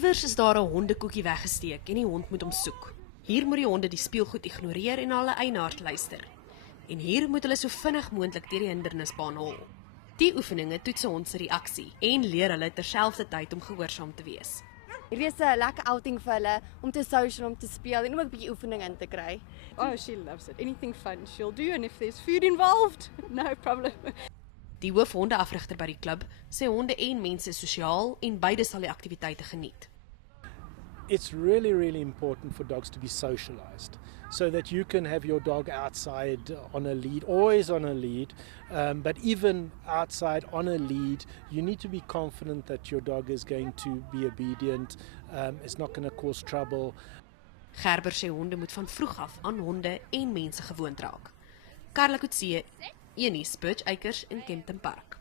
Iewers is daar 'n hondekoekie weggesteek en die hond moet hom soek. Hier moet die honde die speelgoed ignoreer en na hulle eienaar luister. En hier moet hulle so vinnig moontlik deur die hindernisbaan hol. Die oefeninge toets 'n hond se reaksie en leer hulle terselfdertyd om gehoorsaam te wees. Hierdie is 'n lekker outing vir hulle om te social, om te speel en om 'n bietjie oefening in te kry. Oh, she loves it. Anything fun she'll do, and if there's food involved, no problem. Die hoofhondeafrigter by die klub sê honde en mense is sosiaal en beide sal die aktiwiteite geniet. It's really, really important for dogs to be socialized so that you can have your dog outside on a lead, always on a lead, but even outside on a lead, you need to be confident that your dog is going to be obedient, it's not going to cause trouble. Gerber sê honde moet van vroeg af aan honde en mense gewoond raak. Karla Kutse, Enies, Birch Acres in Kempton Park.